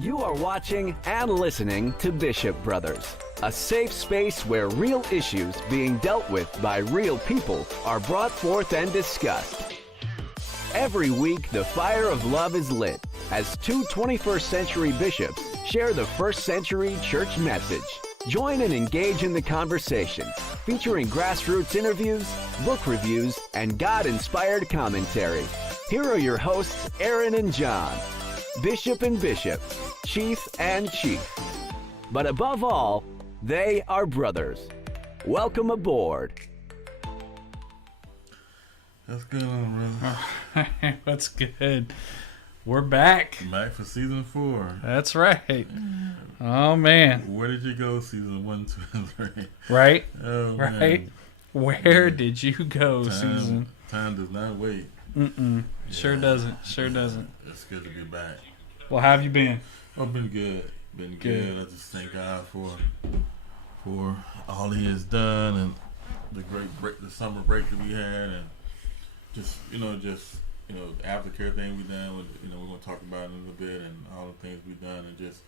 You are watching and listening to Bishop Brothers, a safe space where real issues being dealt with by real people are brought forth and discussed. Every week, the fire of love is lit as two 21st century bishops share the first century church message. Join and engage in the conversation, featuring grassroots interviews, book reviews, and God-inspired commentary. Here are your hosts, Aaron and John, Bishop and Bishop, Chief and Chief. But above all, they are brothers. Welcome aboard. What's going on, brother? What's good? We're back. Back for season 4. That's right. Oh, man. Where did you go season 1, 2, and 3? Right? Oh, right? Man. Where did you go, season? Time does not wait. Sure doesn't. Sure doesn't. It's good to be back. Well, how have you been? Oh, been good. Been good. I just thank God for all He has done and the great break, the summer break that we had, and just the aftercare thing we done. We're going to talk about it in a little bit, and all the things we done, and just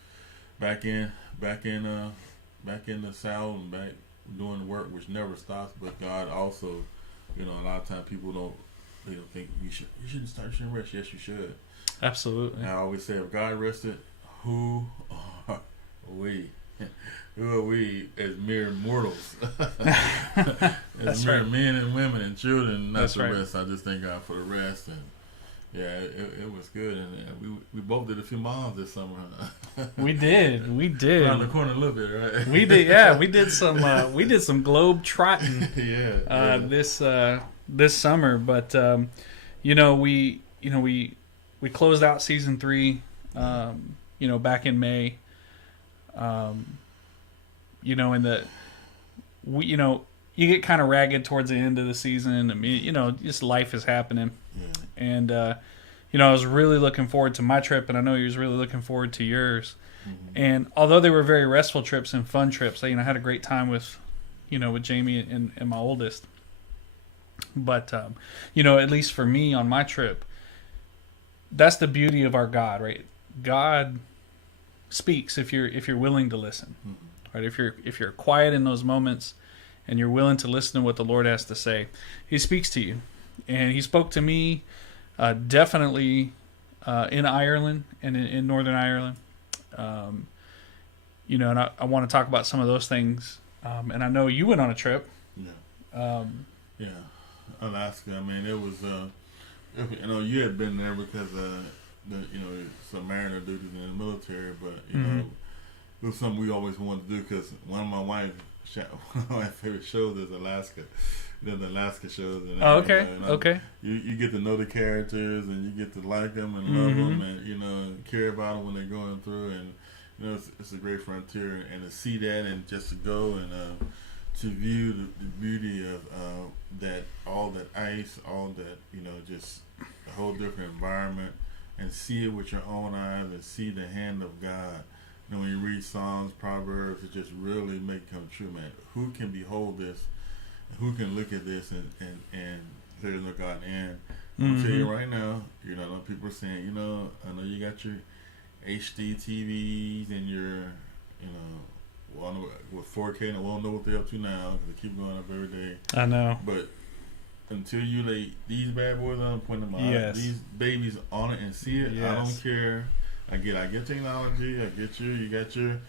back in the saddle and back doing the work, which never stops. But God also, a lot of times people don't think you shouldn't rest. Yes, you should. Absolutely. And I always say, if God rested, who are we? Who are we as mere mortals? As mere men and women and children, not the rest. I just thank God for the rest, and it was good. And we both did a few miles this summer. We did. Around the corner a little bit, right? We did. Yeah, we did some globe trotting. This summer, but we closed out season 3. Back in May. You get kind of ragged towards the end of the season. I mean, just life is happening. Yeah. And, I was really looking forward to my trip, and I know you was really looking forward to yours. Mm-hmm. And although they were very restful trips and fun trips, I had a great time with Jamie and my oldest. But, at least for me on my trip, that's the beauty of our God, right? God speaks if you're willing to listen. Mm-hmm. Right? If you're quiet in those moments and you're willing to listen to what the Lord has to say, He speaks to you. And He spoke to me definitely in Ireland and in Northern Ireland. And I want to talk about some of those things. And I know you went on a trip. Yeah. Alaska. I mean, it was you had been there because some mariner duties in the military, but it was something we always wanted to do because one of my favorite shows is Alaska. The Alaska shows. And okay. You get to know the characters, and you get to like them and love them, and care about them when they're going through, and it's a great frontier, and to see that, and just to go and to view the beauty of all that ice, all that just a whole different environment, and see it with your own eyes, and see the hand of God. When you read Psalms, Proverbs, it just really make it come true, man. Who can behold this? Who can look at this and say there's no God? And I'm gonna tell you right now, people are saying, I know you got your HD TVs and your, with 4K, and I won't know what they're up to now because they keep going up every day. I know. But until you lay these bad boys on, put them on, these babies on it and see it, I don't care. I get technology. I get you got your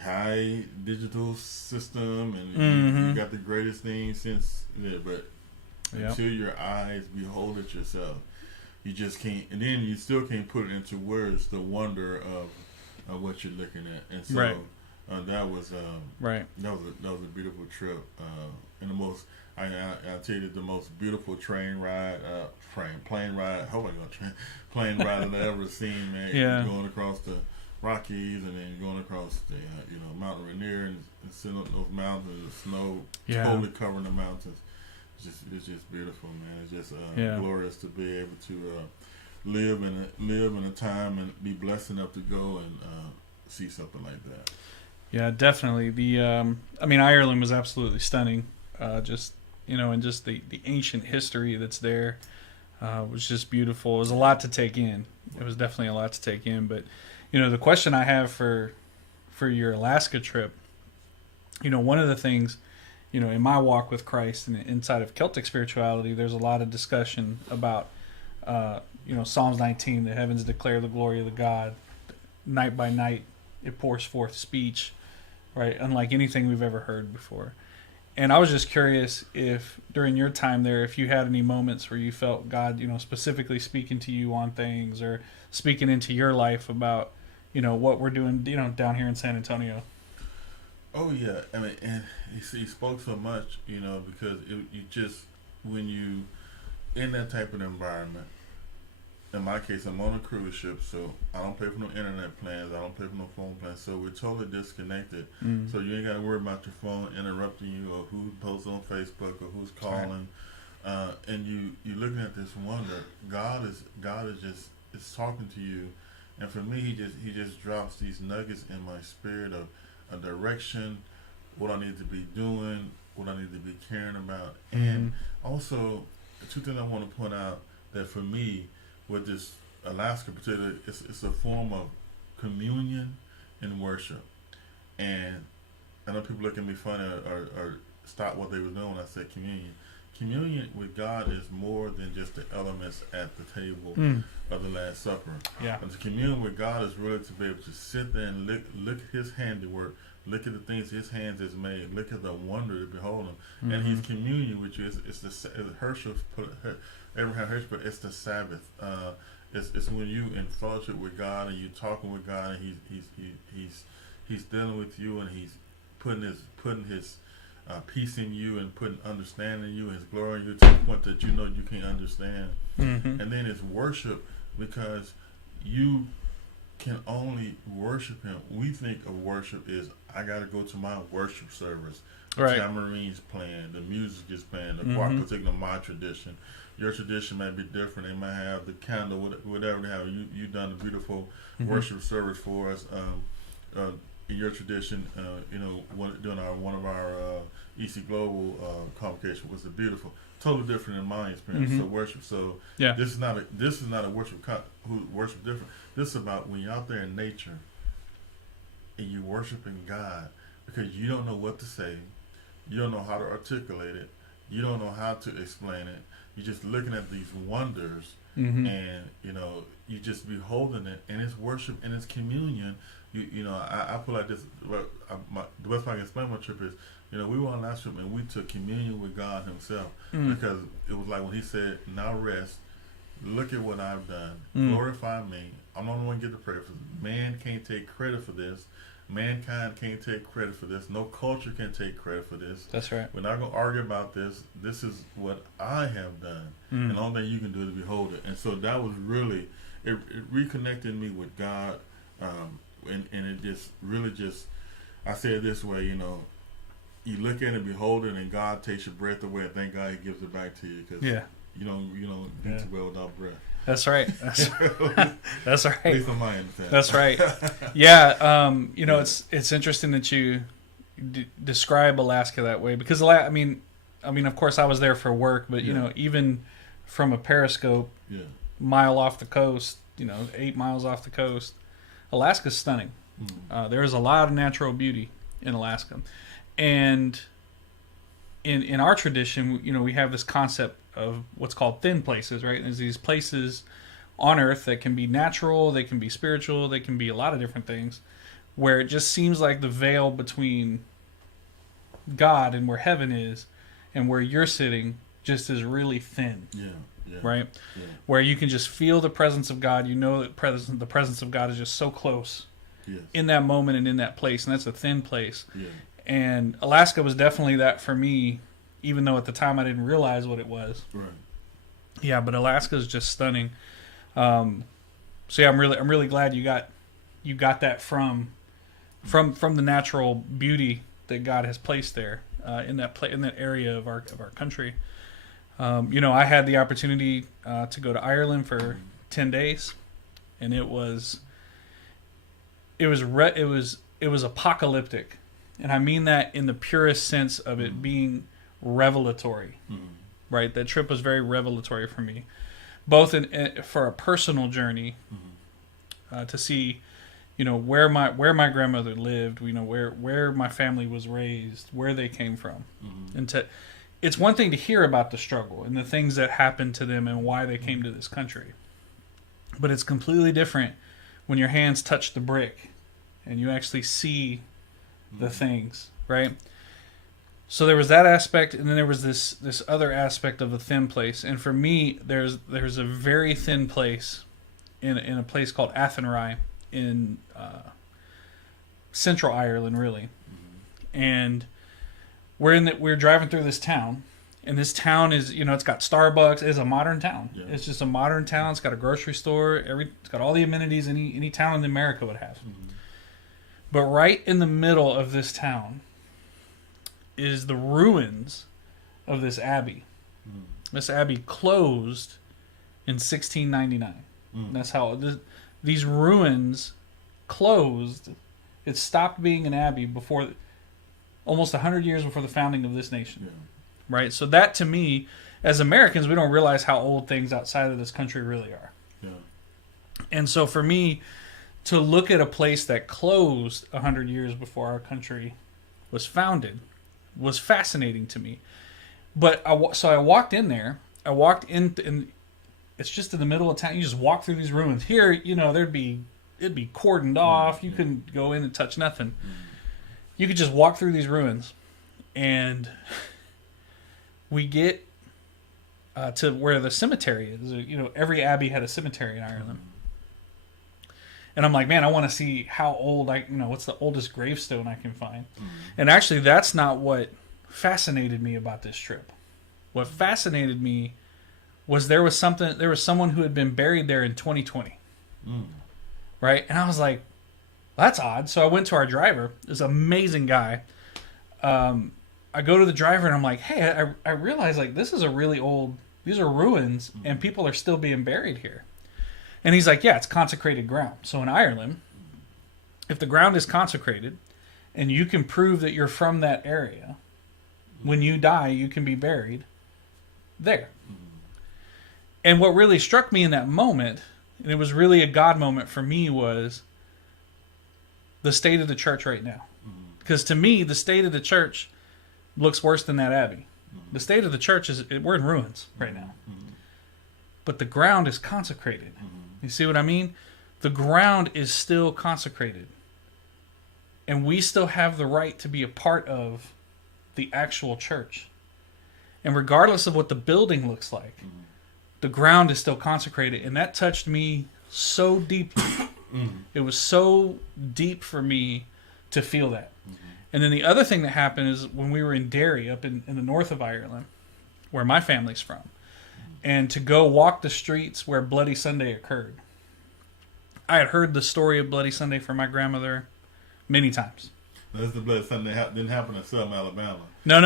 high digital system, and you got the greatest thing since there. But until your eyes behold it yourself, you just can't. And then you still can't put it into words. The wonder of what you're looking at, and so that was That was a beautiful trip, and the most. I'll tell you the most beautiful plane ride. Plane ride that I've ever seen, man. Yeah. Going across the Rockies, and then going across the Mount Rainier, and sitting up those mountains, the snow totally covering the mountains. It's just beautiful, man. It's just glorious to be able to live in a time and be blessed enough to go and see something like that. Yeah, definitely. Ireland was absolutely stunning. And just the ancient history that's there was just beautiful. It was a lot to take in. It was definitely a lot to take in. But, The question I have for your Alaska trip, one of the things, in my walk with Christ and inside of Celtic spirituality, there's a lot of discussion about, Psalms 19, the heavens declare the glory of the God. Night by night, it pours forth speech, right? Unlike anything we've ever heard before. And I was just curious if during your time there, if you had any moments where you felt God, specifically speaking to you on things or speaking into your life about, what we're doing, down here in San Antonio. Oh yeah, I mean, and he spoke so much, because when you in that type of environment. In my case, I'm on a cruise ship, so I don't pay for no internet plans. I don't pay for no phone plans. So we're totally disconnected. So you ain't got to worry about your phone interrupting you or who posts on Facebook or who's calling. And you're looking at this wonder. God is just talking to you. And for me, he just drops these nuggets in my spirit of a direction, what I need to be doing, what I need to be caring about. And also, two things I want to point out that for me, with this Alaska particularly, it's a form of communion and worship. And I know people look at me funny or stop what they were doing when I said communion. Communion with God is more than just the elements at the table of the Last Supper. Yeah. And to commune with God is really to be able to sit there and look at His handiwork, look at the things His hands has made, look at the wonder to behold Him. And His communion with you it's Abraham Herschel, it's the Sabbath. It's when you in fellowship with God and you talking with God, and He's dealing with you, and He's putting His peace in you and putting understanding in you, His glory in you to the point that you can't understand. And then it's worship, because you can only worship Him. We think of worship is I got to go to my worship service. The tamarine's playing, the music is playing, the choir, particularly my tradition. Your tradition may be different. They might have the candle, whatever they have. You done a beautiful worship service for us. In your tradition, during one of our EC Global convocation was beautiful. Totally different in my experience. So worship. So this is not a worship worship different. This is about when you're out there in nature and you're worshiping God, because you don't know what to say, you don't know how to articulate it, you don't know how to explain it. You're just looking at these wonders, and you just beholding it, and it's worship and it's communion. I feel like this. The best way I can explain my trip is, we were on that trip and we took communion with God Himself, because it was like when He said, "Now rest. Look at what I've done. Glorify me. I'm the only one get the praise for this. Man can't take credit for this. Mankind can't take credit for this. No culture can take credit for this. That's right. We're not going to argue about this. This is what I have done. And the only thing you can do is behold it." And so that was really, it reconnected me with God. And it just really I say it this way, you look at it and behold it, and God takes your breath away, and thank God He gives it back to you, because you don't do too well without breath. That's right. That's right. At least on my end. That's right. Yeah. It's interesting that you describe Alaska that way, because I mean, of course, I was there for work, but even from a periscope, mile off the coast, 8 miles off the coast, Alaska's stunning. There's a lot of natural beauty in Alaska, and in our tradition, we have this concept of what's called thin places, right? There's these places on Earth that can be natural, they can be spiritual, they can be a lot of different things, where it just seems like the veil between God and where heaven is and where you're sitting just is really thin. Right? Yeah. Where you can just feel the presence of God. That the presence of God is just so close in that moment and in that place, and that's a thin place. And Alaska was definitely that for me, even though at the time I didn't realize what it was. Right. Yeah, but Alaska is just stunning. So yeah, I'm really glad you got that from the natural beauty that God has placed there in that area of our country. I had the opportunity to go to Ireland for 10 days, and it was apocalyptic, and I mean that in the purest sense of it being revelatory. Right, that trip was very revelatory for me, both for a personal journey to see, where my grandmother lived, where my family was raised, where they came from. And it's one thing to hear about the struggle and the things that happened to them and why they came to this country. But it's completely different when your hands touch the brick and you actually see the things, right? So there was that aspect, and then there was this other aspect of a thin place. And for me, there's a very thin place in a place called Athenry in Central Ireland, really. And we're driving through this town, and this town is, it's got Starbucks. It's a modern town. Yeah. It's just a modern town. It's got a grocery store. It's got all the amenities any town in America would have. But right in the middle of this town is the ruins of this abbey. This abbey closed in 1699. That's how these ruins closed. It stopped being an abbey before almost 100 years before the founding of this nation. Yeah. Right? So that, to me, as Americans, we don't realize how old things outside of this country really are. Yeah. And so for me, to look at a place that closed 100 years before our country was founded was fascinating to me. But I walked in there. I walked in, and it's just in the middle of town. You just walk through these ruins. Here, it'd be cordoned off. You couldn't go in and touch nothing. You could just walk through these ruins, and we get to where the cemetery is. Every abbey had a cemetery in Ireland. And I'm like, man, I want to see how old what's the oldest gravestone I can find. And actually, that's not what fascinated me about this trip. What fascinated me was there was someone who had been buried there in 2020. Right? And I was like, that's odd. So I went to our driver, this amazing guy. I go to the driver and I'm like, hey, I realize this is a really old, these are ruins and people are still being buried here. And he's like, yeah, it's consecrated ground. So in Ireland, if the ground is consecrated and you can prove that you're from that area, when you die, you can be buried there. And what really struck me in that moment, and it was really a God moment for me, was the state of the church right now. Because to me, the state of the church looks worse than that abbey. The state of the church we're in ruins right now. But the ground is consecrated. You see what I mean? The ground is still consecrated. And we still have the right to be a part of the actual church. And regardless of what the building looks like, the ground is still consecrated. And that touched me so deeply. It was so deep for me to feel that. And then the other thing that happened is when we were in Derry, up in the north of Ireland, where my family's from, and to go walk the streets where Bloody Sunday occurred. I had heard the story of Bloody Sunday from my grandmother many times. That's the Bloody Sunday didn't happen in Selma, Alabama. No.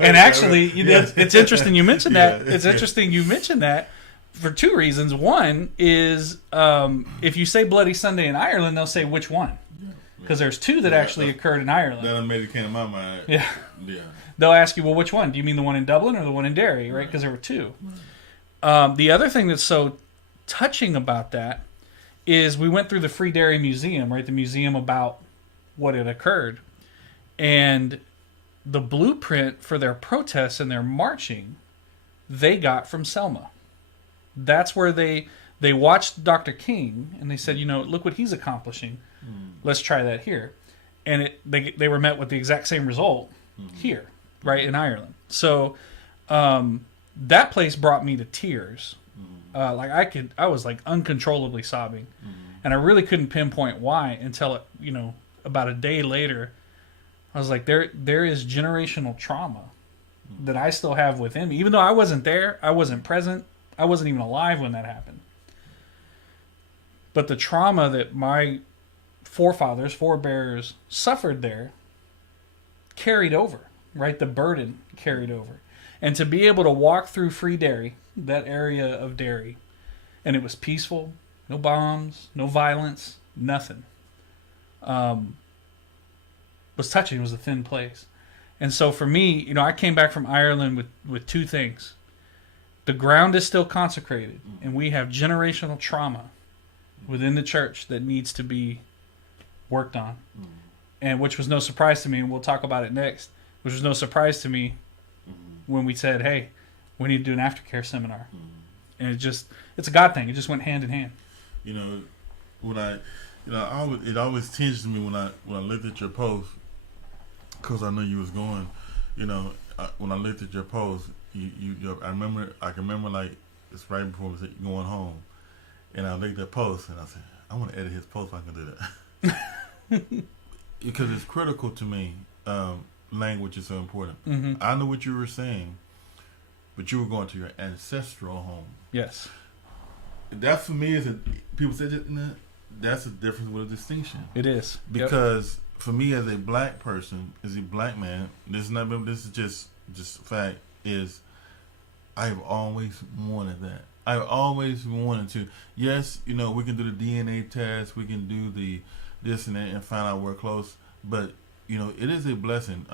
And actually, it's interesting you mentioned that. It's interesting you mentioned that for two reasons. One is if you say Bloody Sunday in Ireland, they'll say which one. Because there's two that actually occurred in Ireland. That made it came to my mind. Yeah. They'll ask you, well, which one? Do you mean the one in Dublin or the one in Derry, right? Because there were two. The other thing that's so touching about that is we went through the Free Derry Museum, right? The museum about what had occurred. And the blueprint for their protests and their marching, they got from Selma. That's where they watched Dr. King, and they said, look what he's accomplishing. Let's try that here. And they were met with the exact same result here, right, in Ireland. So that place brought me to tears. I was uncontrollably sobbing, and I really couldn't pinpoint why until about a day later. I was like, there is generational trauma that I still have within me, even though I wasn't there, I wasn't present, I wasn't even alive when that happened. But the trauma that my forebears suffered there carried over, right? The burden carried over. And to be able to walk through Free Derry, that area of Derry, and it was peaceful, no bombs, no violence, nothing, was touching. It was a thin place. And so for me, I came back from Ireland with two things. The ground is still consecrated, and we have generational trauma within the church that needs to be worked on. And which was no surprise to me, and we'll talk about it next, which was no surprise to me when we said, hey, we need to do an aftercare seminar. And it's a God thing. It just went hand in hand. You know, it always tinged me when I looked at your post, because I knew you was going. You know, when I looked at your post, I can remember like it's right before we said going home, and I looked at the post and I said, I want to edit his post if I can do that. Because it's critical to me. Language is so important. I know what you were saying, but you were going to your ancestral home. Yes. That for me is people say that's a difference with a distinction. It is. Because for me as a black person, as a black man, this is just fact, is I've always wanted that. I've always wanted to. Yes, you know, we can do the DNA test, we can do the this and that and find out we're close, but you know, it is a blessing.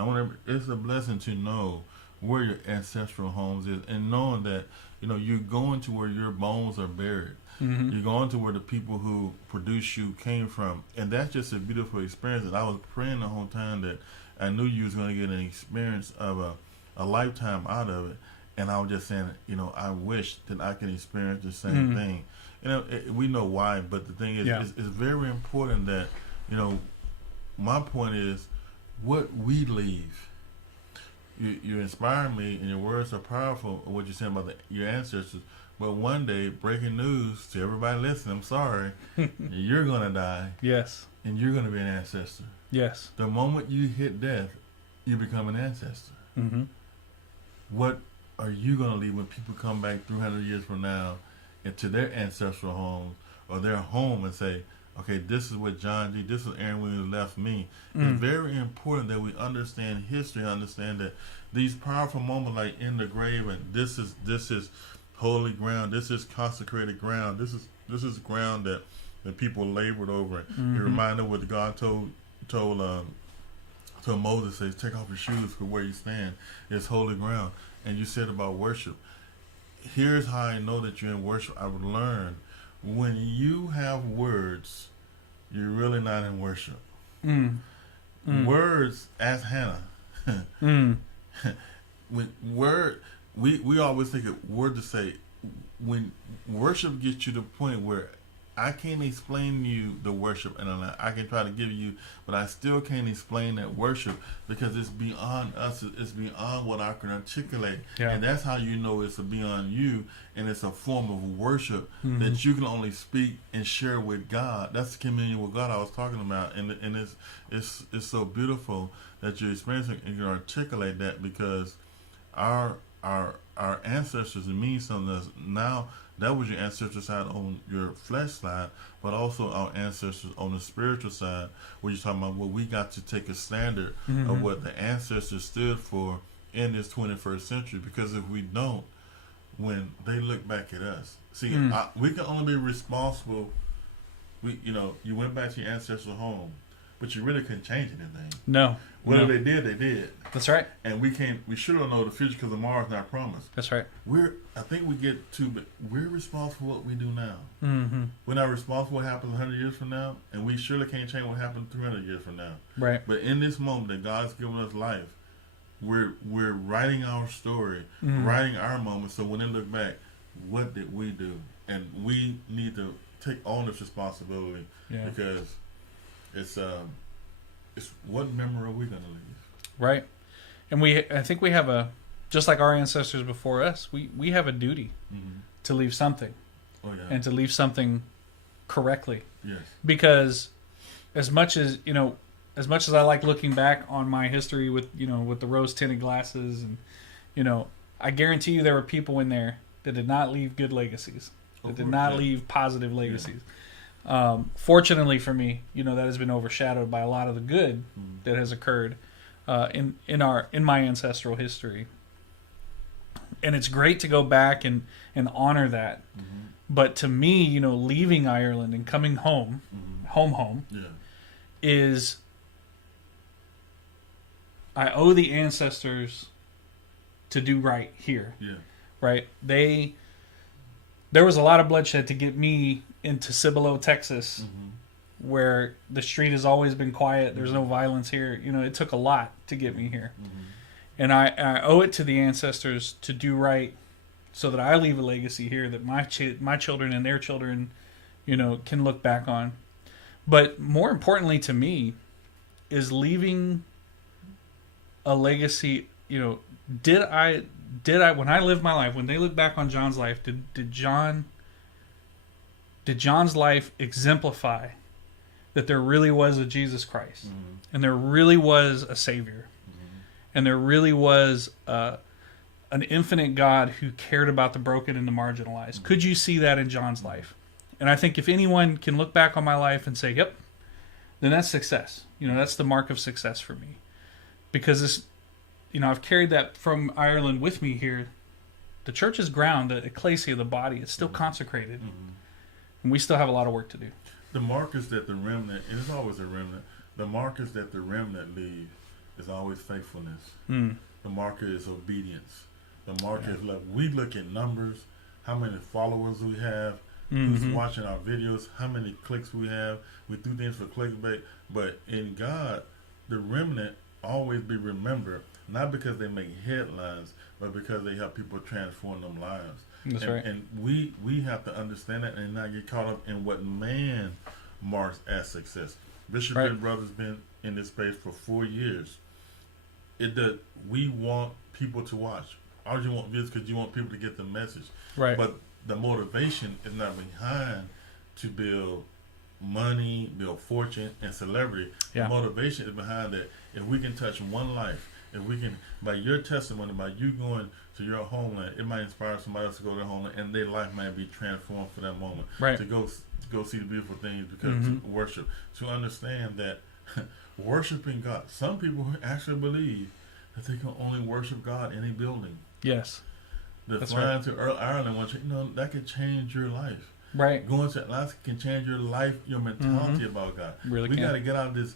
It's a blessing to know where your ancestral homes is, and knowing that, you know, you're going to where your bones are buried. You're going to where the people who produced you came from, and that's just a beautiful experience. And I was praying the whole time that I knew you was going to get an experience of a lifetime out of it. And I was just saying, you know, I wish that I could experience the same thing. You know, we know why, but the thing is, it's very important that, you know, my point is, what we leave. You inspire me, and your words are powerful. What you're saying about your ancestors. But one day, breaking news to everybody listening. I'm sorry, you're gonna die. Yes. And you're gonna be an ancestor. Yes. The moment you hit death, you become an ancestor. What are you gonna leave when people come back 300 years from now into their ancestral homes or their home and say, okay, this is what John G., this is Aaron Williams left me. It's very important that we understand history, understand that these powerful moments, like in the grave, and this is holy ground, this is consecrated ground, this is ground that people labored over. You remind them what God told Moses, says, take off your shoes for where you stand. It's holy ground. And you said about worship. Here's how I know that you're in worship. I would learn. When you have words, you're really not in worship. Words, ask Hannah. When we always think of word to say. When worship gets you to the point where I can't explain to you the worship, and I can try to give you, but I still can't explain that worship because it's beyond us. It's beyond what I can articulate, and that's how you know it's beyond you, and it's a form of worship that you can only speak and share with God. That's the communion with God I was talking about, and it's so beautiful that you're experiencing and you can articulate that, because our ancestors, it means something to us. Now, that was your ancestral side on your flesh side, but also our ancestors on the spiritual side, where you're talking about, well, we got to take a standard of what the ancestors stood for in this 21st century, because if we don't, when they look back at us, see, we can only be responsible. You went back to your ancestral home, but you really couldn't change anything. No. Whatever they did, they did. That's right. And we sure don't know the future, because tomorrow's not promised. That's right. I think we get too, but we're responsible for what we do now. We're not responsible for what happens 100 years from now, and we surely can't change what happened 300 years from now. Right. But in this moment that God's given us life, we're writing our story, writing our moment. So when they look back, what did we do? And we need to take on this responsibility, because it's what memory are we going to leave? Right. And I think we have just like our ancestors before us, we have a duty to leave something. And to leave something correctly. Yes. Because as much as I like looking back on my history with the rose tinted glasses, and I guarantee you there were people in there that did not leave good legacies. That did not leave positive legacies. Fortunately for me, that has been overshadowed by a lot of the good that has occurred in my ancestral history. And it's great to go back and honor that. But to me, leaving Ireland and coming home, home, is I owe the ancestors to do right here. Yeah. Right? There was a lot of bloodshed to get me into Cibolo, Texas, where the street has always been quiet. There's no violence here. You know, it took a lot to get me here. And I owe it to the ancestors to do right so that I leave a legacy here that my children and their children, you know, can look back on. But more importantly to me is leaving a legacy. You know, did I when I lived my life, when they look back on John's life, did John's life exemplify that there really was a Jesus Christ, and there really was a Savior, and there really was an infinite God who cared about the broken and the marginalized? Could you see that in John's life? And I think if anyone can look back on my life and say, yep, then that's success. You know, that's the mark of success for me. Because this, you know, I've carried that from Ireland with me here. The church's ground, the ecclesia, the body, it's still consecrated. And we still have a lot of work to do. The markers that the remnant, and it's always a remnant, the markers that the remnant leave is always faithfulness. The marker is obedience. The marker is, like, we look at numbers, how many followers we have, who's watching our videos, how many clicks we have. We do things for clickbait, but in God, the remnant always be remembered, not because they make headlines, but because they help people transform them lives. That's right. And we have to understand that and not get caught up in what man marks as success. Bishop and Brothers been in this space for 4 years. We want people to watch. All you want is because you want people to get the message. Right. But the motivation is not behind to build money, build fortune, and celebrity. The motivation is behind that. If we can touch one life, if we can, by your testimony, by you going to your homeland, it might inspire somebody else to go to their homeland, and their life might be transformed for that moment. Right. To go see the beautiful things, because to worship, to understand that worshiping God. Some people actually believe that they can only worship God in a building. Yes. That's flying to Ireland, that could change your life. Right. Going to Alaska can change your life, your mentality about God. Really we got to get out of this,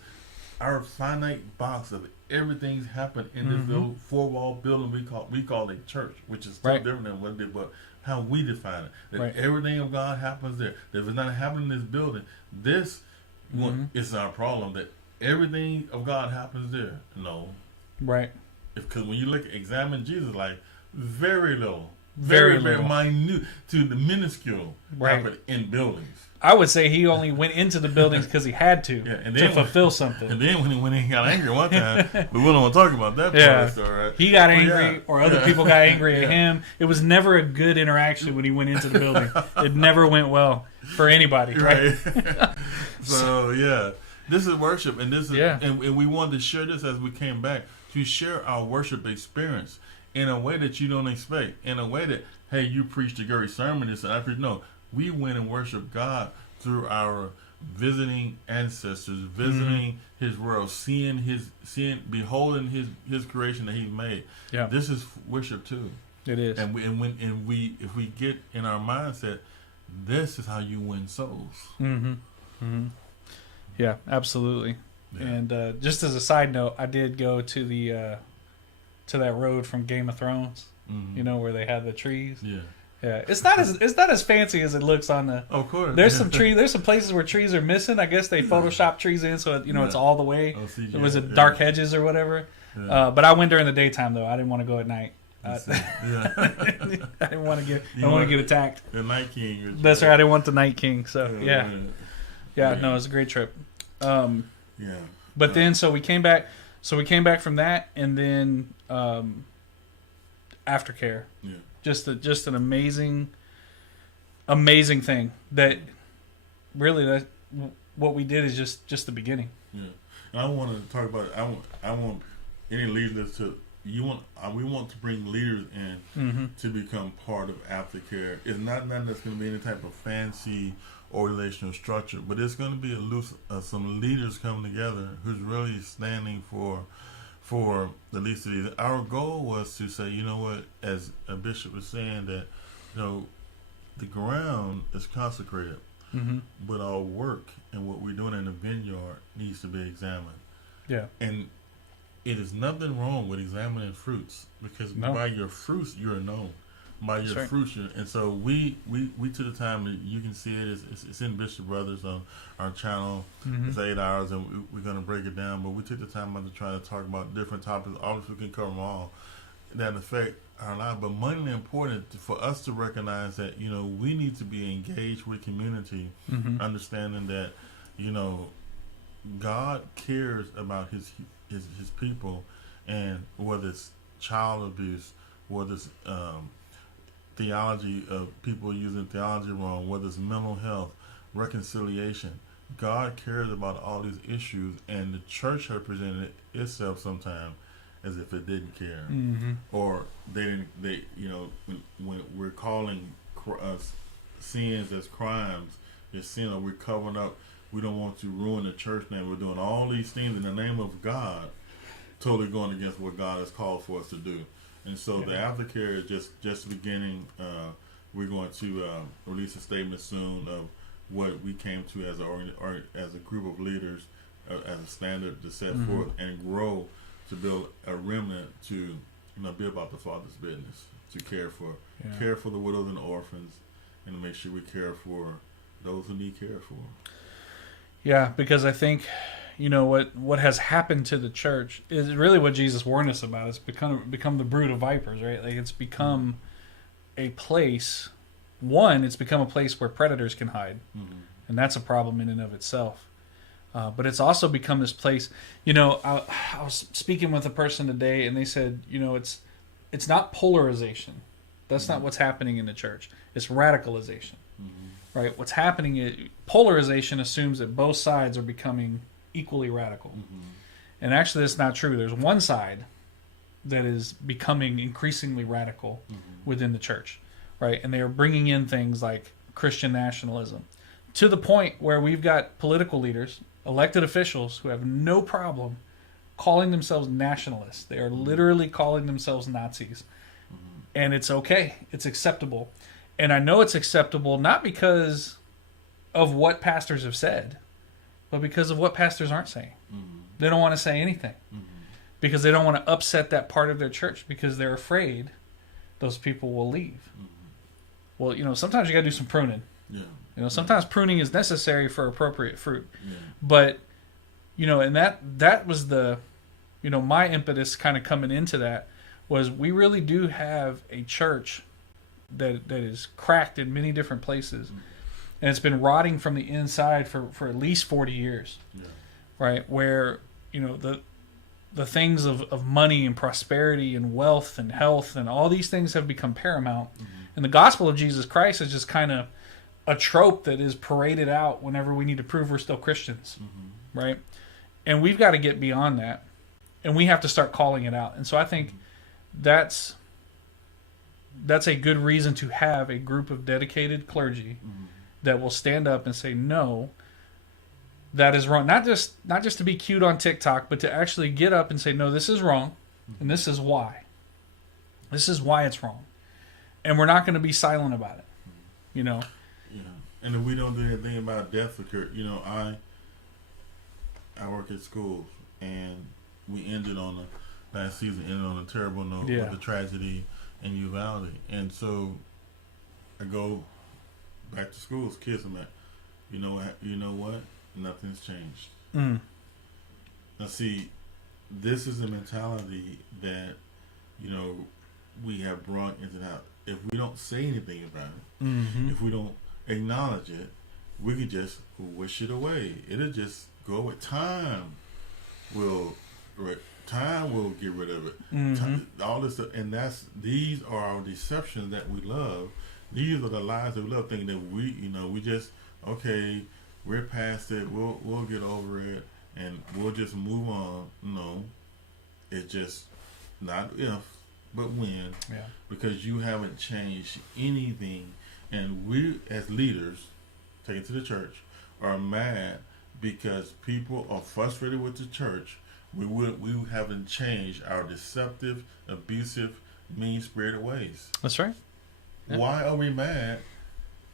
our finite box of everything's happened in this little 4-wall building we call a church, which is still different than what it is, but how we define it. That everything of God happens there. That if it's not happening in this building, this one is our problem. That everything of God happens there. No. Right. Because when you examine Jesus' life, very little. Very minute to the minuscule happened in buildings. I would say he only went into the buildings because he had to to fulfill something. And then when he got angry one time, but we don't want to talk about that part of the story, right? He got angry, or other people got angry at him. It was never a good interaction when he went into the building. It never went well for anybody, right? So this is worship, and this is and we wanted to share this as we came back, to share our worship experience in a way that you don't expect, in a way that, hey, you preached a great sermon, and I preached. No, we went and worshiped God through our visiting ancestors, visiting His world, beholding His creation that He made. Yeah, this is worship too. It is, and if we get in our mindset, this is how you win souls. Yeah, absolutely. Yeah. And just as a side note, I did go to the to that road from Game of Thrones. You know, where they have the trees. Yeah, it's not as fancy as it looks on the. Of course, there's some There's some places where trees are missing. I guess they Photoshop trees in, so it's all the way. It was dark hedges or whatever. But I went during the daytime though. I didn't want to go at night. I didn't want to get. I don't want to get attacked. The Night King. That's right. I didn't want the Night King. So yeah. No, it was a great trip. But then we came back. So we came back from that, and then aftercare. Yeah. Just an amazing thing that really what we did is just the beginning. Yeah, and I want to talk about it. I want any leaders we want to bring leaders in to become part of aftercare. It's not that's going to be any type of fancy organizational structure, but it's going to be some leaders coming together who's really standing for the least of these. Our goal was to say, you know what, as a bishop was saying, that the ground is consecrated, but our work and what we're doing in the vineyard needs to be examined. Yeah, and it is nothing wrong with examining fruits, because by your fruits you are known. By your right. fruits. And so we took the time, and you can see it. It's in Bishop Brothers on our channel. It's 8 hours, and we're going to break it down. But we took the time out to try to talk about different topics. Obviously, we can cover them all that affect our life. But more important for us to recognize that, you know, we need to be engaged with community, understanding that, you know, God cares about his people, and whether it's child abuse, whether it's theology of people using theology wrong, whether it's mental health, reconciliation. God cares about all these issues, and the church has presented itself sometimes as if it didn't care, or they didn't. They, you know, when we're calling sins as crimes, it's sin, or we're covering up. We don't want to ruin the church name. We're doing all these things in the name of God, totally going against what God has called for us to do. And so the aftercare is just beginning. We're going to release a statement soon of what we came to as a group of leaders, as a standard to set forth and grow to build a remnant to, you know, be about the Father's business, to care for the widows and orphans, and to make sure we care for those who need care for. Yeah, because I think, you know, what has happened to the church is really what Jesus warned us about. It's become the brood of vipers, right? Like, it's become a place. One, it's become a place where predators can hide, and that's a problem in and of itself. But it's also become this place. You know, I was speaking with a person today, and they said, you know, it's not polarization. That's not what's happening in the church. It's radicalization, right? What's happening is polarization assumes that both sides are becoming equally radical. And actually, that's not true. There's one side that is becoming increasingly radical within the church, right? And they are bringing in things like Christian nationalism to the point where we've got political leaders, elected officials, who have no problem calling themselves nationalists. They are literally calling themselves Nazis. And it's okay. It's acceptable. And I know it's acceptable not because of what pastors have said, but because of what pastors aren't saying. They don't want to say anything because they don't want to upset that part of their church, because they're afraid those people will leave. Well, you know, sometimes you got to do some pruning. You know, sometimes pruning is necessary for appropriate fruit. But, you know, and that was the, you know, my impetus kind of coming into that was we really do have a church that is cracked in many different places. And it's been rotting from the inside for at least 40 years, right? Where, you know, the things of money and prosperity and wealth and health and all these things have become paramount. And the gospel of Jesus Christ is just kind of a trope that is paraded out whenever we need to prove we're still Christians, right? And we've got to get beyond that, and we have to start calling it out. And so I think that's a good reason to have a group of dedicated clergy that will stand up and say, no, that is wrong. Not just to be cute on TikTok, but to actually get up and say, no, this is wrong, and this is why. This is why it's wrong. And we're not going to be silent about it, you know. And if we don't do anything about death occur, you know, I work at schools, and we ended on last season ended on a terrible note with the tragedy in Uvalde. And so I go back to schools, kids, I'm like, you know what? Nothing's changed. Now see, this is a mentality that, you know, we have brought into the house. If we don't say anything about it, if we don't acknowledge it, we can just wish it away. It'll just go with time. Time will get rid of it. All this stuff, and these are our deceptions that we love. These are the lies that we love, thinking that we just, okay, we're past it. We'll get over it, and we'll just move on. No, it's just not if, but when. Because you haven't changed anything, and we as leaders, taken to the church, are mad because people are frustrated with the church. We haven't changed our deceptive, abusive, mean-spirited ways. That's right. Why are we mad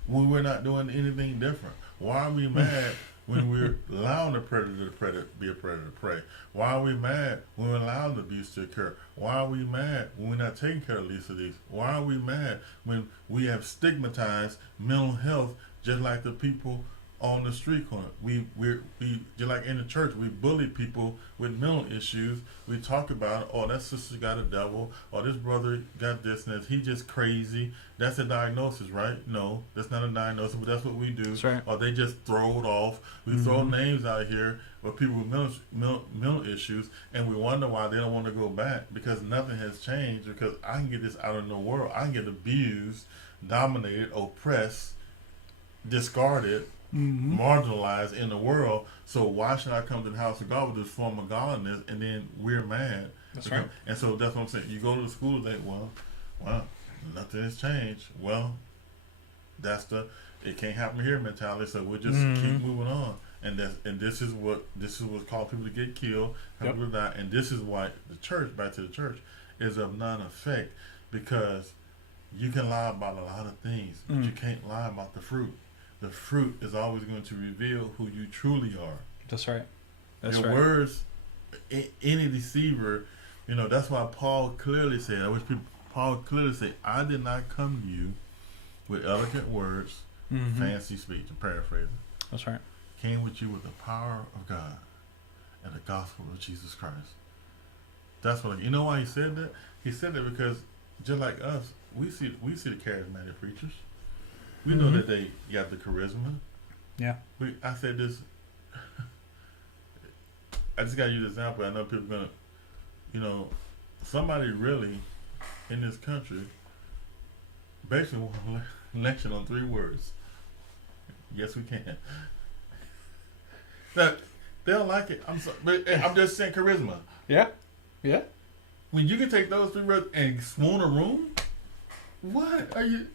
when we're not doing anything different? Why are we mad when we're allowing the predator to be a predator to prey? Why are we mad when we're allowing the abuse to occur? Why are we mad when we're not taking care of the least of these? Why are we mad when we have stigmatized mental health just like the people on the street corner? We just like in the church, we bully people with mental issues. We talk about, oh, that sister got a devil, or this brother got this and that. He just crazy. That's a diagnosis, right? No, that's not a diagnosis, but that's what we do. That's right. Or they just throw it off. We throw names out here of people with mental issues, and we wonder why they don't want to go back, because nothing has changed, because I can get this out in the world. I can get abused, dominated, oppressed, discarded, marginalized in the world. So why should I come to the house of God with this form of godliness, and then we're mad? That's right. And so that's what I'm saying. You go to the school and think, well, nothing has changed. Well, that's the it can't happen here mentality. So we'll just keep moving on. And this is what's caused people to get killed, people to die. And this is why the church, back to the church, is of none effect, because you can lie about a lot of things, but you can't lie about the fruit. The fruit is always going to reveal who you truly are. That's right. That's Your right. words, any deceiver, that's why Paul clearly said, Paul clearly said, I did not come to you with eloquent words, fancy speech, I'm paraphrasing. That's right. Came with you with the power of God and the gospel of Jesus Christ. That's what, you know why he said that? He said that because just like us, we see the charismatic preachers. We know that they got the charisma. Yeah. I said this. I just got to use an example. I know people are gonna, somebody really in this country basically want a lecture on 3 words. Yes, we can. Now, they don't like it. But I'm just saying charisma. Yeah. Yeah. When you can take those 3 words and swoon a room, what are you?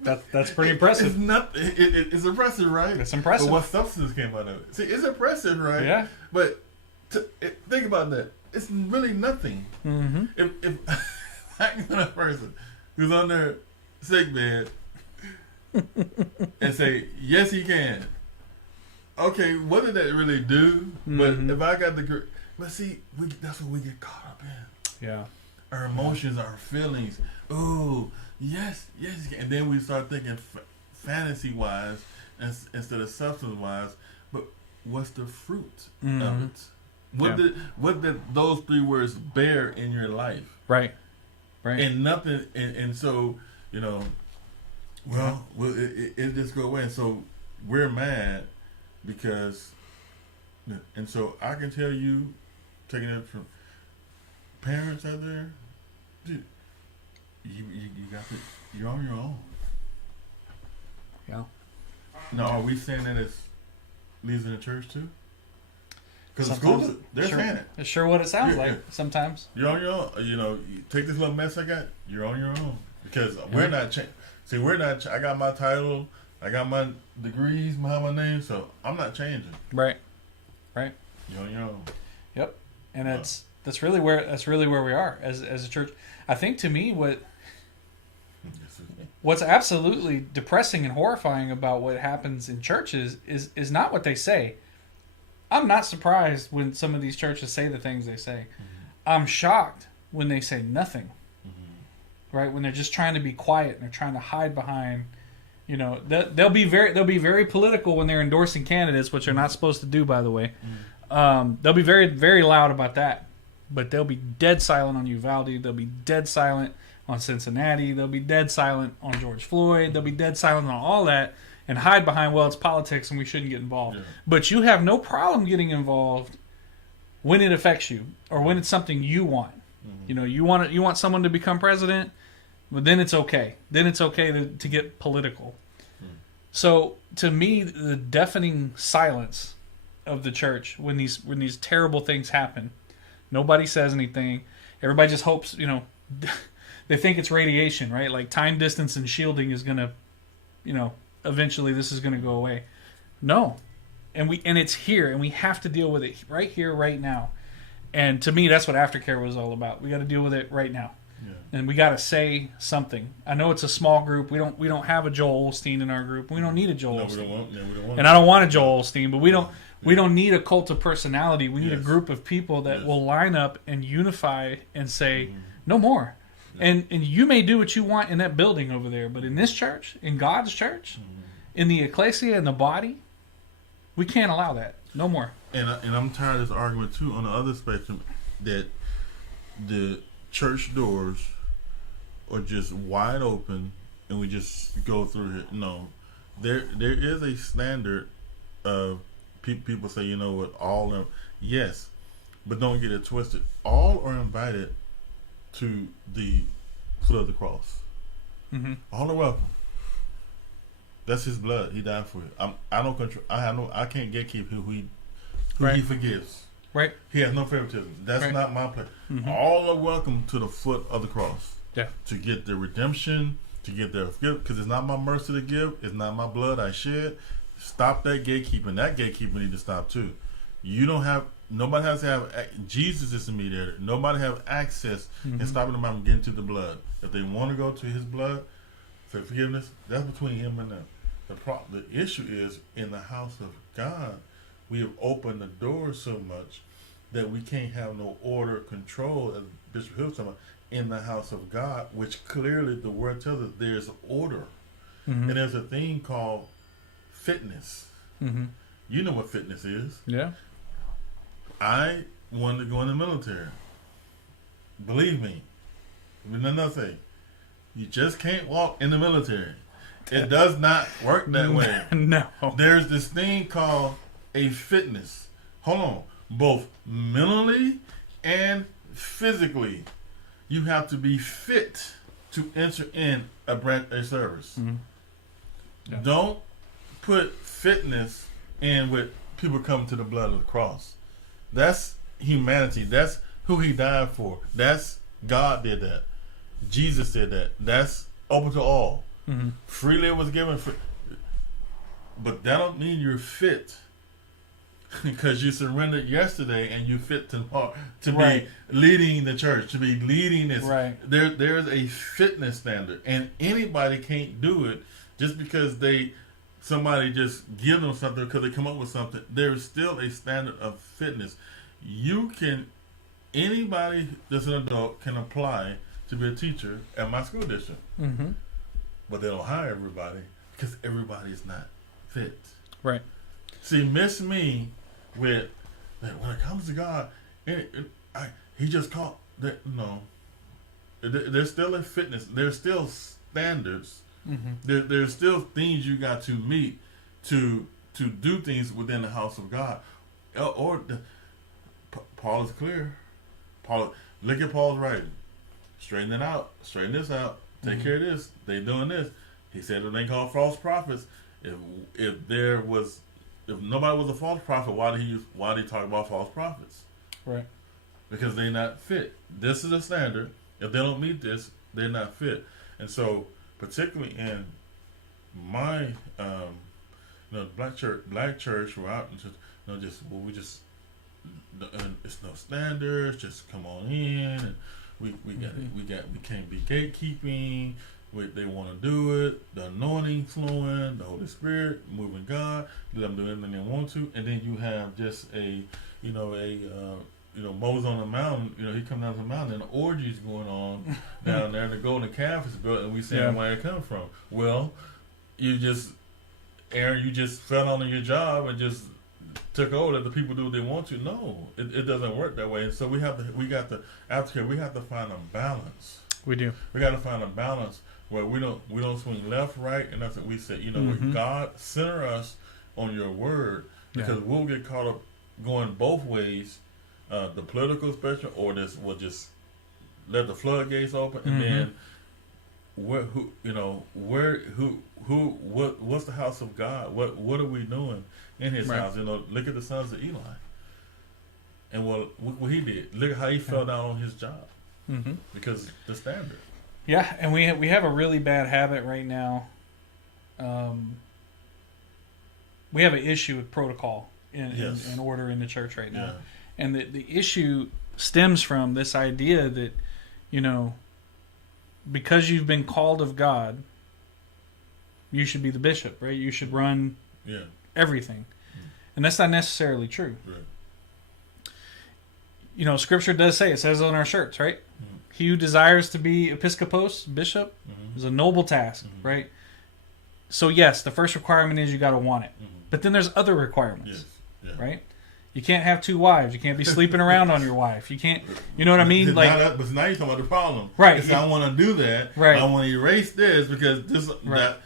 That's pretty impressive. It's not. It's impressive, right? It's impressive. But what substance came out of it? See, it's impressive, right? Yeah. But think about that. It's really nothing. Mm-hmm. If I got a person who's on their sick bed and say, yes, he can. Okay, what did that really do? But if I got but see, that's what we get caught up in. Yeah. Our emotions, our feelings. Oh, yes, you can. And then we start thinking fantasy-wise instead of substance-wise. But what's the fruit of it? What did those 3 words bear in your life? Right. And nothing. And so, it just go away. And so we're mad because, and so I can tell you, taking it from parents out there, dude, you're on your own. Yeah. Now, are we saying that it's leads in the church too? Because the Sometimes schools, they're saying it. It's sure what it sounds Yeah. like sometimes. You're on your own. You take this little mess I got. You're on your own, because we're not. See, we're not. I got my title. I got my degrees behind my name, so I'm not changing. Right. You're on your own. Yep. And that's really where we are as a church. I think, to me, what's absolutely depressing and horrifying about what happens in churches is not what they say. I'm not surprised when some of these churches say the things they say. I'm shocked when they say nothing. Right? When they're just trying to be quiet and they're trying to hide behind, they'll be very political when they're endorsing candidates, which they're not supposed to do, by the way. They'll be very, very loud about that, but they'll be dead silent on Uvalde. They'll be dead silent on Cincinnati. They'll be dead silent on George Floyd. They'll be dead silent on all that and hide behind, well, it's politics and we shouldn't get involved. Yeah. But you have no problem getting involved when it affects you or when it's something you want. You want someone to become president, but then it's okay. Then it's okay to get political. So to me, the deafening silence of the church when these terrible things happen, nobody says anything. Everybody just hopes, they think it's radiation, right? Like time, distance, and shielding is gonna, eventually this is gonna go away. No, and it's here, and we have to deal with it right here, right now. And to me, that's what aftercare was all about. We got to deal with it right now. And we got to say something. I know it's a small group. We don't have a Joel Osteen in our group. We don't need a Joel Osteen. We don't want and I don't want a Joel Osteen, but we don't need a cult of personality. We need a group of people that will line up and unify and say, no more. And you may do what you want in that building over there, but in this church, in God's church, in the ecclesia, in the body, we can't allow that. No more. And I'm tired of this argument too on the other spectrum that the church doors are just wide open and we just go through it. No, there is a standard of people say, you know what, all of them, yes, but don't get it twisted. All are invited to the foot of the cross. All are welcome. That's His blood. He died for it. I don't control. I can't gatekeep who He forgives. Right. He has no favoritism. That's not my place. All are welcome to the foot of the cross. Yeah. To get the redemption, to get their gift, because it's not my mercy to give. It's not my blood I shed. Stop that gatekeeping. That gatekeeping need to stop too. Nobody has to have. Jesus is the mediator. Nobody have access and stopping them from getting to the blood. If they want to go to His blood for forgiveness, that's between Him and them. The issue is in the house of God, we have opened the door so much that we can't have no order, control, as Bishop Hill was talking about, in the house of God, which clearly the Word tells us there's order. And there's a thing called fitness. You know what fitness is. Yeah. I wanted to go in the military. Believe me. Another thing. You just can't walk in the military. It does not work that way. No. There's this thing called a fitness. Hold on. Both mentally and physically. You have to be fit to enter in a service. Yeah. Don't put fitness in with people coming to the blood of the cross. That's humanity. That's who He died for. That's God did that. Jesus did that. That's open to all. Freely it was given. But that don't mean you're fit. Because you surrendered yesterday and you fit to be leading the church, to be leading this. Right. There's a fitness standard. And anybody can't do it just because somebody just give them something because they come up with something. There's still a standard of fitness. Anybody that's an adult can apply to be a teacher at my school district. But they don't hire everybody because everybody is not fit. Right. See, miss me with that when it comes to God, He just called that. No, there's still a fitness. There's still standards. There's still things you got to meet to do things within the house of God. Paul is clear. Look at Paul's writing. Straighten it out. Straighten this out. Take care of this. They doing this. He said when they call false prophets, if nobody was a false prophet, why did he talk about false prophets? Right. Because they're not fit. This is a standard. If they don't meet this, they're not fit. And so, particularly in my black church, we're out and it's no standards. Just come on in. And we can't be gatekeeping. They want to do it. The anointing flowing, the Holy Spirit moving, God. Let them do anything they want to, and then you have just Moses on the mountain. He come down to the mountain, and the orgies going on down there. The golden calf is built, and we saying where it come from. Well, Aaron, you just fell on your job and just took over. That the people do what they want to. No, it doesn't work that way. And so we have to find a balance. We do. We got to find a balance where we don't swing left, right, and that's what we say. With God, center us on your word, because we'll get caught up going both ways, the political spectrum, or this will just let the floodgates open, and then what's the house of God? What are we doing in His house? Look at the sons of Eli, and what he did. Look at how he fell down on his job. Because the standard. Yeah, and we have a really bad habit right now. We have an issue with protocol in order in the church right now. And the issue stems from this idea that, because you've been called of God, you should be the bishop, right? You should run everything. And that's not necessarily true. Right. Scripture does say, it says on our shirts, right? He who desires to be episcopos, bishop, is a noble task, right? So yes, the first requirement is you got to want it. But then there's other requirements, right? You can't have 2 wives. You can't be sleeping around on your wife. You can't, you know what I mean? But now you're talking about the problem. Right. Because I want to do that. Right. I want to erase this because this, that,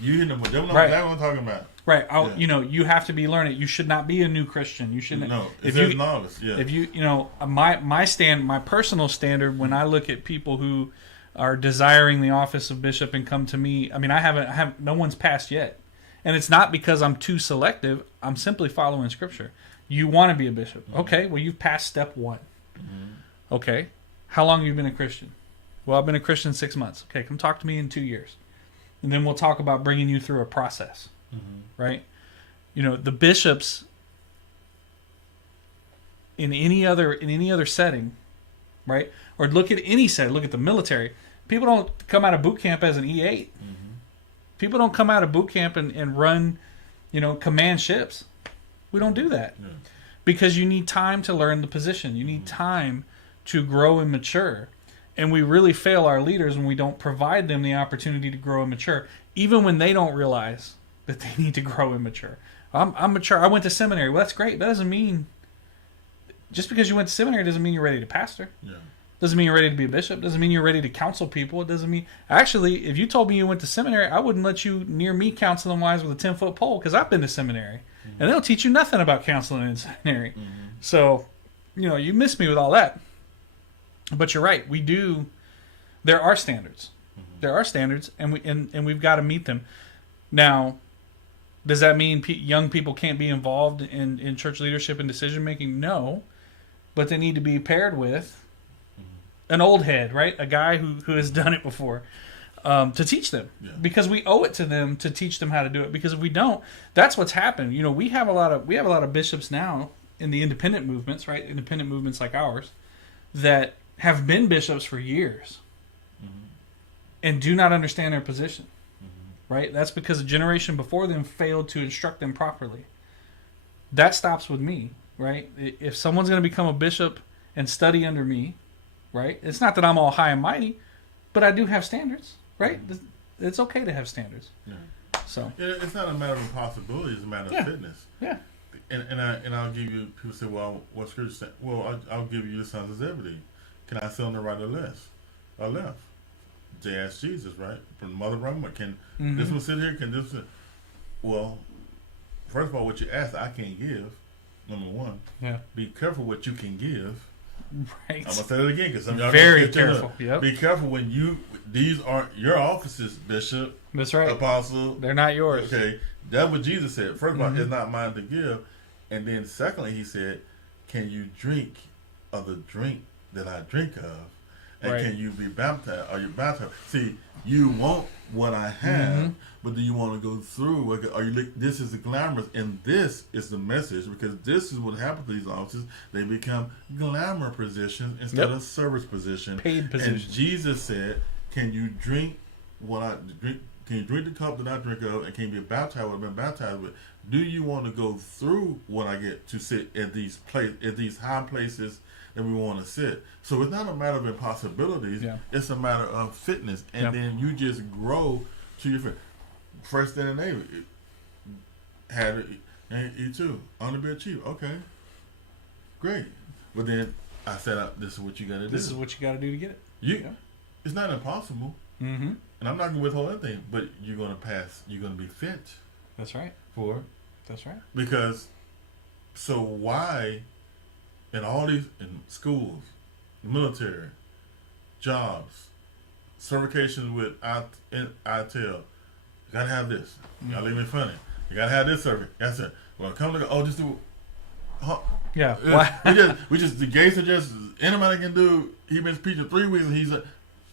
you hear them, that's what I'm talking about. Right. You have to be learning. You should not be a new Christian. You shouldn't. No, if you're novice, If my personal standard when I look at people who are desiring the office of bishop and come to me, I mean, I haven't, no one's passed yet. And it's not because I'm too selective. I'm simply following Scripture. You want to be a bishop. Okay, well, you've passed step 1. Okay, how long have you been a Christian? Well, I've been a Christian 6 months. Okay, come talk to me in 2 years. And then we'll talk about bringing you through a process. Right? The bishops in any other setting, right? Or look at any setting, look at the military. People don't come out of boot camp as an E8. People don't come out of boot camp and run, command ships. We don't do that. Because you need time to learn the position. You need time to grow and mature. And we really fail our leaders when we don't provide them the opportunity to grow and mature, even when they don't realize that they need to grow and mature. I'm mature. I went to seminary. Well, that's great. That doesn't mean, just because you went to seminary doesn't mean you're ready to pastor. Doesn't mean you're ready to be a bishop. Doesn't mean you're ready to counsel people. It doesn't mean, actually, if you told me you went to seminary, I wouldn't let you near me counseling wise with a 10-foot pole, because I've been to seminary. And they'll teach you nothing about counseling in seminary. So, you miss me with all that. But you're right. There are standards. There are standards, and we've got to meet them. Now, does that mean young people can't be involved in church leadership and decision making? No, but they need to be paired with an old head, right? A guy who has done it before, to teach them, because we owe it to them to teach them how to do it. Because if we don't, that's what's happened. We have a lot of bishops now in the independent movements, right? Independent movements like ours that have been bishops for years and do not understand their position. Right? That's because a generation before them failed to instruct them properly. That stops with me, right? If someone's going to become a bishop and study under me, right? It's not that I'm all high and mighty, but I do have standards, right? It's okay to have standards. So it's not a matter of impossibility; it's a matter of fitness. And I'll give you. People say, "Well, what scripture say?" Well, I'll give you the sons of Zebedee. Can I sit on the right or left? They asked Jesus, right? From the mother Roma, can this one sit here? Can this one? Well, first of all, what you ask, I can't give. Number one. Be careful what you can give. Right. I'm gonna say that again because some of y'all very careful. Yep. Be careful when these aren't your offices, bishop. That's right. Apostle. They're not yours. Okay, that's what Jesus said. First of all, it's not mine to give, and then secondly, he said, "Can you drink of the drink that I drink of?" And can you be baptized? Are you baptized? See, you want what I have, but do you want to go through? Are you? This is the glamorous, and this is the message, because this is what happens to these offices. They become glamour positions instead of service positions. Paid positions. And Jesus said, "Can you drink what I drink? Can you drink the cup that I drink of? And can you be baptized what I've been baptized with? Do you want to go through what I get to sit at these high places that we want to sit?" So it's not a matter of impossibilities. It's a matter of fitness. And then you just grow to your fit. First in the Navy, had it, and you too. I want to be a chief. Okay. Great. But then I said, this is what you got to do. This is what you got to do to get it. It's not impossible. And I'm not going to withhold anything, but you're going to pass. You're going to be fit. That's right. That's right. Because, so why, in all these, in schools, military, jobs, certifications with ITEL, you got to have this. You got to leave me funny. You got to have this certificate. That's it. Well, come to, just do, we just, the gates are just, anybody can do, he's been preaching 3 weeks and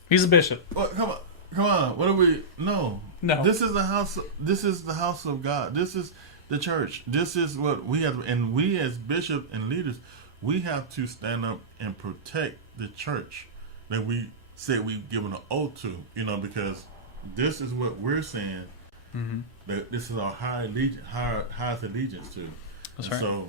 he's a bishop. Well, come on. What are we, no. This is the house of God. This is the church. This is what we have, and we as bishops and leaders, we have to stand up and protect the church that we said we've given an oath to, because this is what we're saying. Mm-hmm. That this is our highest allegiance to. That's and right. So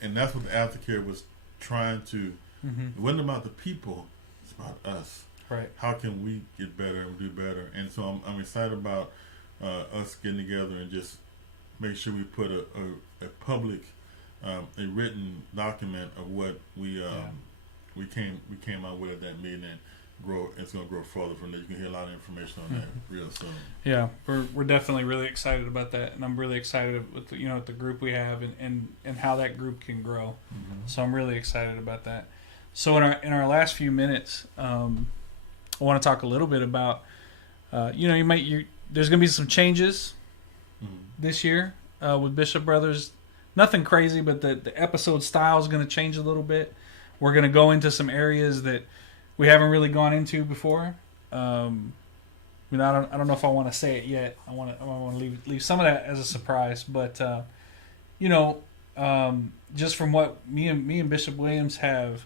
and that's what the aftercare was trying to. Mm-hmm. It wasn't about the people; it's about us. Right. How can we get better and do better? And so I'm excited about us getting together and just make sure we put a public, a written document of what we came out with at that meeting, and it's going to grow further from there. You can hear a lot of information on that real soon. Yeah, we're definitely really excited about that, and I'm really excited with with the group we have and how that group can grow. Mm-hmm. So I'm really excited about that. So in our last few minutes, I want to talk a little bit about there's going to be some changes this year with Bishop Brothers. Nothing crazy, but the episode style is going to change a little bit. We're going to go into some areas that we haven't really gone into before. I don't know if I want to say it yet. I want to leave some of that as a surprise. But just from what me and Bishop Williams have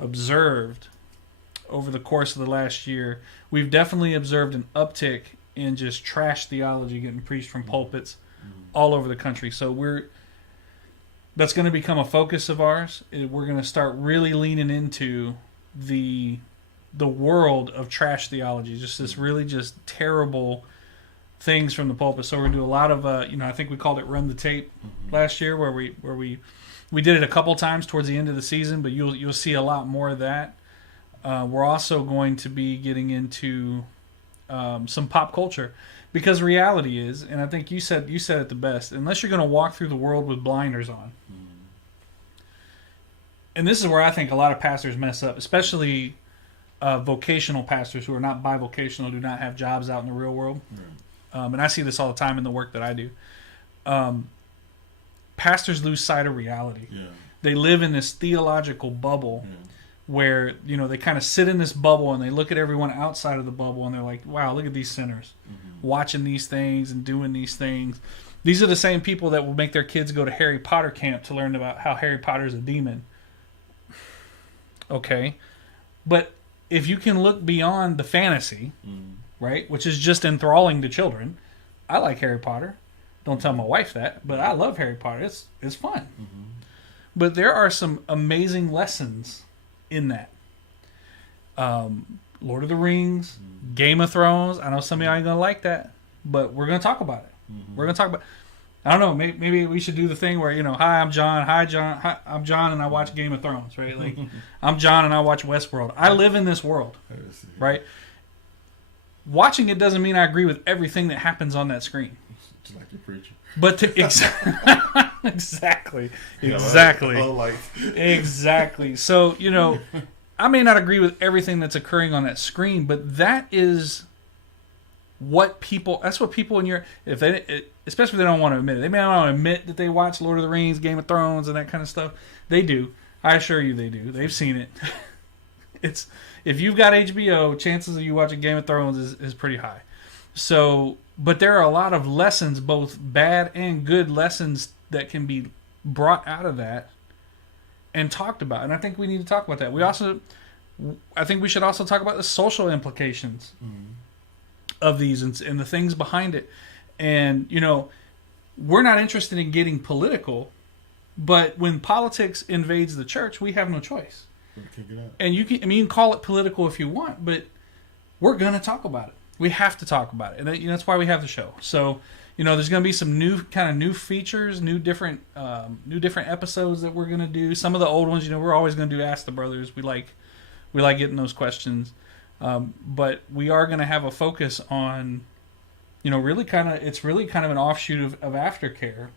observed over the course of the last year, we've definitely observed an uptick in just trash theology getting preached from pulpits all over the country. So that's going to become a focus of ours. We're going to start really leaning into the world of trash theology, just this really just terrible things from the pulpit. So we're going to do a lot of I think we called it Run the Tape last year, where we did it a couple times towards the end of the season, but you'll see a lot more of that. We're also going to be getting into some pop culture, because reality is, and I think you said it the best, unless you're going to walk through the world with blinders on. And this is where I think a lot of pastors mess up, especially vocational pastors who are not bivocational, do not have jobs out in the real world. And I see this all the time in the work that I do. Pastors lose sight of reality. Yeah. They live in this theological bubble where, they kind of sit in this bubble and they look at everyone outside of the bubble and they're like, wow, look at these sinners watching these things and doing these things. These are the same people that will make their kids go to Harry Potter camp to learn about how Harry Potter is a demon. Okay. But if you can look beyond the fantasy, right, which is just enthralling to children. I like Harry Potter. Don't tell my wife that, but I love Harry Potter. It's fun. But there are some amazing lessons in that. Lord of the Rings, Game of Thrones. I know some of y'all ain't going to like that, but we're going to talk about it. We're going to talk about I don't know, maybe we should do the thing where, hi, I'm John. Hi, John. Hi, I'm John, and I watch Game of Thrones, right? Like, I'm John, and I watch Westworld. I live in this world, right? Watching it doesn't mean I agree with everything that happens on that screen. Just like your preacher. But exactly. Exactly. So, I may not agree with everything that's occurring on that screen, but that's what people in your, especially if they don't want to admit it. They may not want to admit that they watch Lord of the Rings, Game of Thrones, and that kind of stuff. They do. I assure you they do. They've seen it. If you've got HBO, chances of you watching Game of Thrones is pretty high. So, but there are a lot of lessons, both bad and good lessons, that can be brought out of that and talked about. And I think we need to talk about that. I think we should also talk about the social implications of these and the things behind it. And, we're not interested in getting political, but when politics invades the church, we have no choice. And you can call it political if you want, but we're going to talk about it. We have to talk about it. And that's why we have the show. So, there's going to be some new features, new different episodes that we're going to do. Some of the old ones, we're always going to do Ask the Brothers. We like getting those questions. But we are going to have a focus on, it's really kind of an offshoot of aftercare.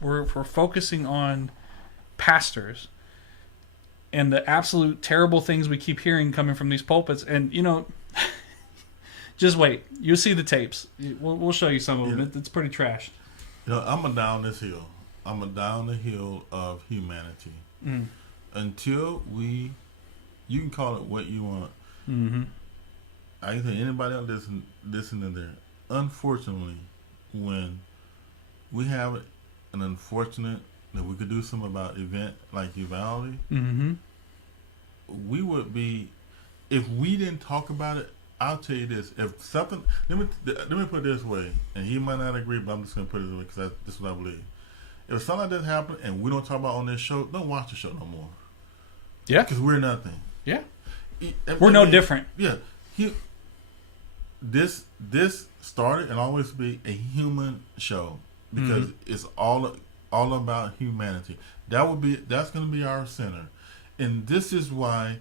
We're focusing on pastors and the absolute terrible things we keep hearing coming from these pulpits. And, just wait. You'll see the tapes. We'll show you some of them. It's pretty trash. I'm a down this hill. I'm a down the hill of humanity. Until you can call it what you want. I think anybody else listening there, unfortunately, when we have an unfortunate that we could do something about event like Uvalde, we would be, if we didn't talk about it. I'll tell you this: if something, let me put it this way, and he might not agree, but I'm just gonna put it this way because this is what I believe. If something like that happen and we don't talk about it on this show, don't watch the show no more. Yeah, because we're nothing. Yeah, we're no different. Yeah, this started and always be a human show because it's all about humanity. That's going to be our center, and this is why.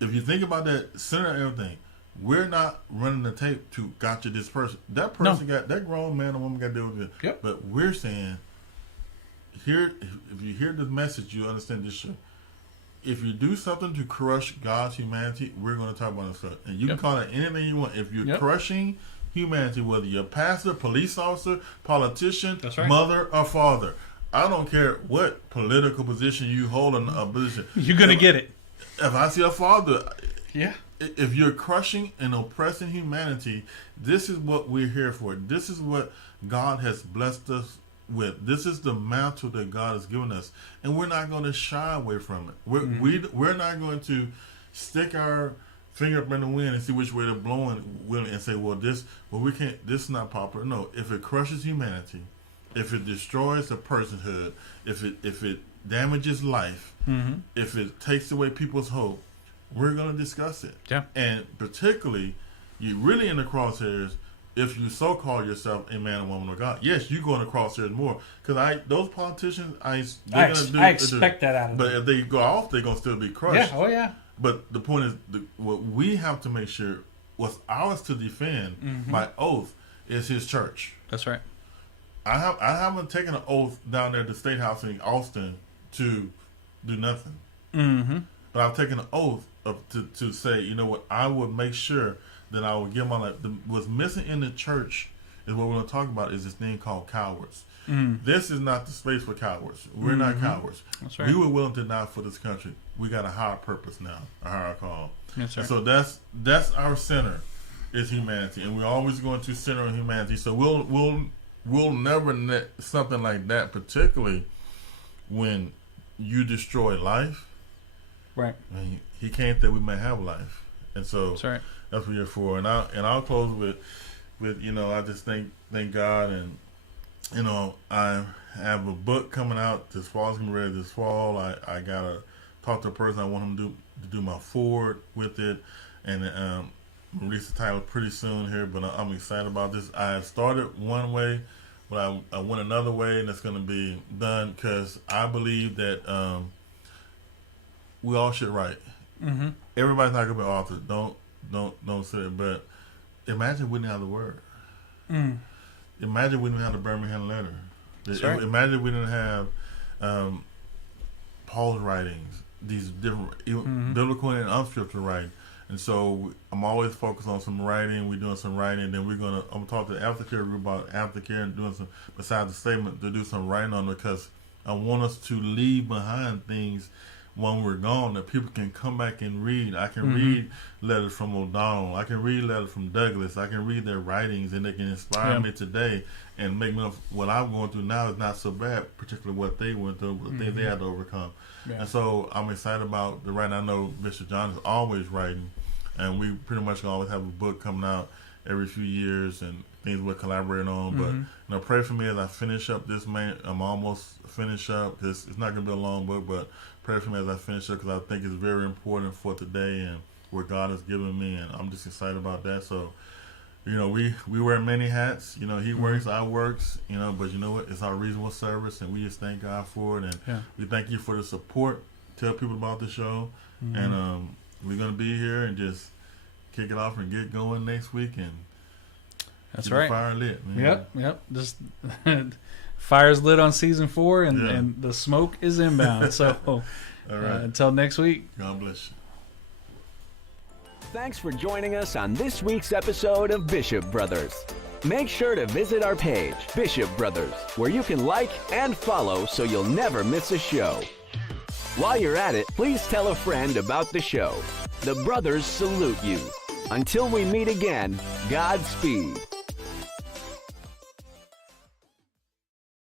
If you think about that center of everything, we're not running the tape to gotcha this person. That person got that grown man or woman got to deal with it. Yep. But we're saying here, if you hear this message, you understand this show. If you do something to crush God's humanity, we're going to talk about this stuff. And you can call it anything you want. If you're crushing humanity, whether you're a pastor, police officer, politician, mother, or father, I don't care what political position you hold in a position. You're going to get it. If I see a father, if you're crushing and oppressing humanity, this is what we're here for. This is what God has blessed us with. This is the mantle that God has given us, and we're not going to shy away from it. We're not going to stick our finger up in the wind and see which way they're blowing and say, we can't. This is not popular. No, if it crushes humanity, if it destroys a personhood, if it damages life, if it takes away people's hope, we're going to discuss it. Yeah. And particularly, you're really in the crosshairs if you so-call yourself a man or woman of God. Yes, you go in the crosshairs more. Because those politicians, I expect that out of them. But if they go off, they're going to still be crushed. Yeah, oh yeah. But the point is, what we have to make sure, what's ours to defend by oath is his church. That's right. I haven't taken an oath down there at the State House in Austin to do nothing. But I've taken an oath to say, you know what, I would make sure that I would give my life. What's missing in the church is what we're going to talk about is this thing called cowards. This is not the space for cowards. We're not cowards. That's right. We were willing to die for this country. We got a higher purpose now, a higher call. That's right. And so that's our center is humanity, and we're always going to center on humanity. So we'll never net something like that, particularly when you destroy life. Right. I mean, he can't that we may have life, and so that's what we're here for. And I'll close with I just thank God, and I have a book coming out this fall. It's going to be ready this fall. I gotta talk to a person. I want him to do my forward with it, and release the title pretty soon here. But I'm excited about this. I started one way, but I went another way, and it's going to be done because I believe that we all should write. Everybody's not going to be authors. Don't say it. But imagine we didn't have the word. Imagine we didn't have the Birmingham letter. Right. Imagine we didn't have Paul's writings, these different biblical and unscriptural writing. And so I'm always focused on some writing. We're doing some writing. Then I'm going to talk to the aftercare group about aftercare and doing some, besides the statement, to do some writing on it because I want us to leave behind things when we're gone that people can come back and read. I can read letters from O'Donnell. I can read letters from Douglas. I can read their writings, and they can inspire me today and make me know what I'm going through now is not so bad, particularly what they went through, what they had to overcome. Yeah. And so I'm excited about the writing. I know Mr. John is always writing, and we pretty much always have a book coming out every few years and things we're collaborating on. But pray for me as I finish up this man. I'm almost finished up because it's not going to be a long book, but pray for me as I finish up because I think it's very important for today and what God has given me, and I'm just excited about that. So, we wear many hats. He works, I works. But you know what? It's our reasonable service, and we just thank God for it, and we thank you for the support. Tell people about the show, and we're gonna be here and just kick it off and get going next week, and that's keep right. The fire lit, man. Yep. Just fire's lit on season 4, and the smoke is inbound. So, all right. Until next week. God bless you. Thanks for joining us on this week's episode of Bishop Brothers. Make sure to visit our page, Bishop Brothers, where you can like and follow so you'll never miss a show. While you're at it, please tell a friend about the show. The brothers salute you. Until we meet again, Godspeed.